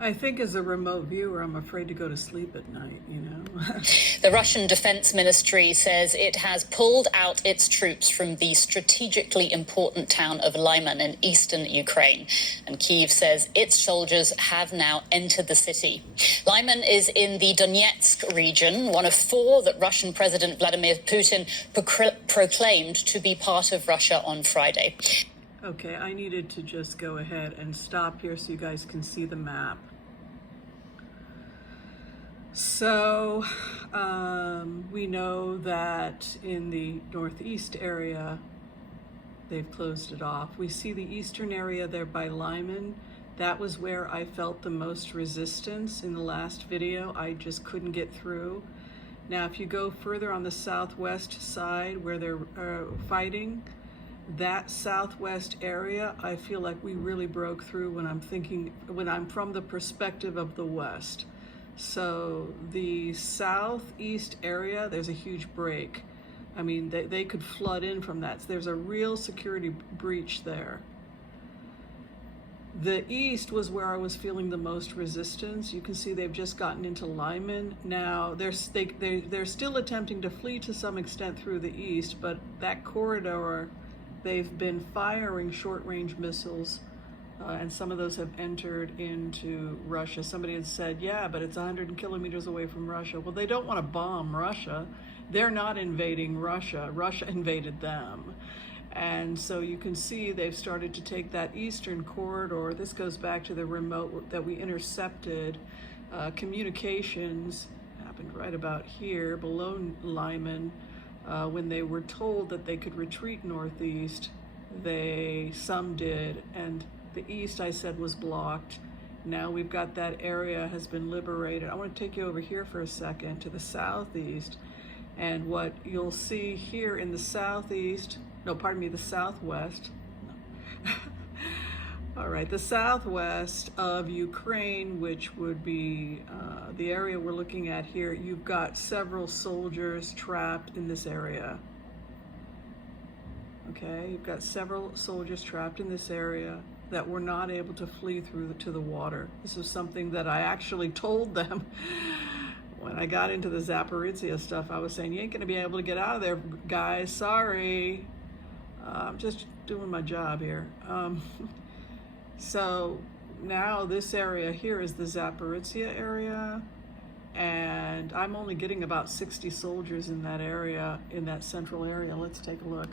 I think as a remote viewer, I'm afraid to go to sleep at night, you know? The Russian Defense Ministry says it has pulled out its troops from the strategically important town of Lyman in eastern Ukraine. And Kyiv says its soldiers have now entered the city. Lyman is in the Donetsk region, one of four that Russian President Vladimir Putin proclaimed to be part of Russia on Friday. Okay, I needed to just go ahead and stop here so you guys can see the map. So we know that in the northeast area, they've closed it off. We see the eastern area there by Lyman. That was where I felt the most resistance in the last video. I just couldn't get through. Now, if you go further on the southwest side where they're fighting, that southwest area, I feel like we really broke through when I'm from the perspective of the West. So the southeast area, there's a huge break. I mean, they could flood in from that. So there's a real security breach there. The east was where I was feeling the most resistance. You can see they've just gotten into Lyman. Now, they're still attempting to flee to some extent through the east, but that corridor, they've been firing short-range missiles, and some of those have entered into Russia. Somebody had said, yeah, but it's 100 kilometers away from Russia. Well, they don't want to bomb Russia. They're not invading Russia. Russia invaded them. And so you can see they've started to take that eastern corridor. This goes back to the remote that we intercepted. Communications happened right about here, below Lyman. When they were told that they could retreat northeast, some did, and the east, I said, was blocked. Now we've got that area has been liberated. I want to take you over here for a second to the southeast, and what you'll see here in the southeast, the southwest. All right, the southwest of Ukraine, which would be the area we're looking at here, you've got several soldiers trapped in this area. Okay, you've got several soldiers trapped in this area that were not able to flee to the water. This was something that I actually told them when I got into the Zaporizhia stuff. I was saying, you ain't gonna be able to get out of there, guys, sorry. I'm just doing my job here. So now this area here is the Zaporizhia area, and I'm only getting about 60 soldiers in that area, in that central area. Let's take a look.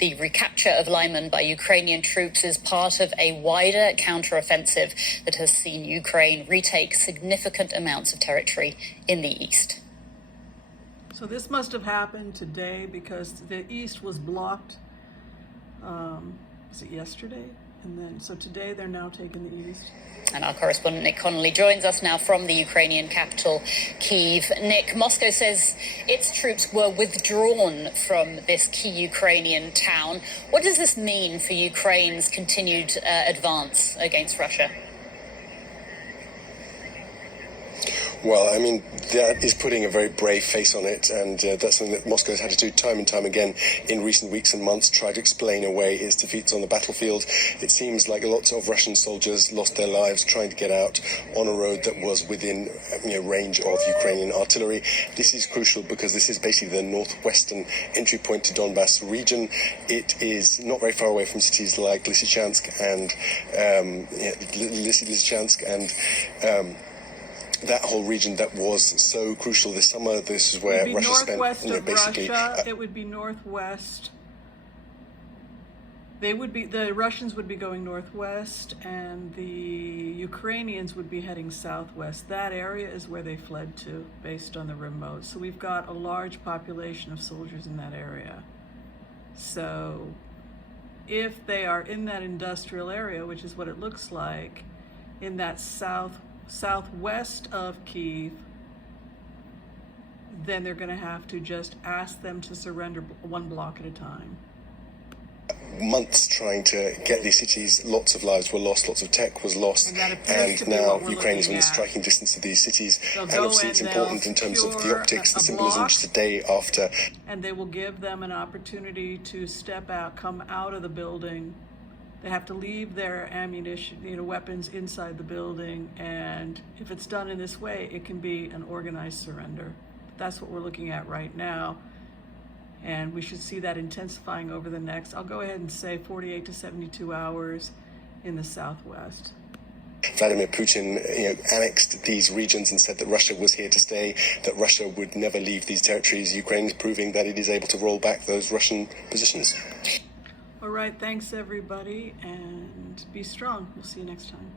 The recapture of Lyman by Ukrainian troops is part of a wider counteroffensive that has seen Ukraine retake significant amounts of territory in the east. So this must have happened today because the east was blocked. Was it yesterday? And then, so today they're now taking the east. And our correspondent Nick Connolly joins us now from the Ukrainian capital, Kyiv. Nick, Moscow says its troops were withdrawn from this key Ukrainian town. What does this mean for Ukraine's continued advance against Russia? Well, I mean, that is putting a very brave face on it, and that's something that Moscow has had to do time and time again in recent weeks and months, try to explain away its defeats on the battlefield. It seems like lots of Russian soldiers lost their lives trying to get out on a road that was within range of Ukrainian artillery. This is crucial because this is basically the northwestern entry point to Donbass region. It is not very far away from cities like Lysychansk and that whole region that was so crucial this summer. This is where Russia spent basically. It would be northwest. The Russians would be going northwest, and the Ukrainians would be heading southwest. That area is where they fled to, based on the remote. So we've got a large population of soldiers in that area. So if they are in that industrial area, which is what it looks like, in that southwest of Kyiv, then they're going to have to just ask them to surrender one block at a time. Months trying to get these cities, lots of lives were lost, lots of tech was lost, and now Ukraine is within striking distance of these cities. And obviously it's important in terms of the optics, the symbolism, just a day after. And they will give them an opportunity to step out, come out of the building They have to leave their ammunition, weapons inside the building, and if it's done in this way, it can be an organized surrender. That's what we're looking at right now, and we should see that intensifying over the next, I'll go ahead and say 48 to 72 hours in the Southwest. Vladimir Putin, annexed these regions and said that Russia was here to stay, that Russia would never leave these territories. Ukraine is proving that it is able to roll back those Russian positions. All right, thanks everybody, and be strong. We'll see you next time.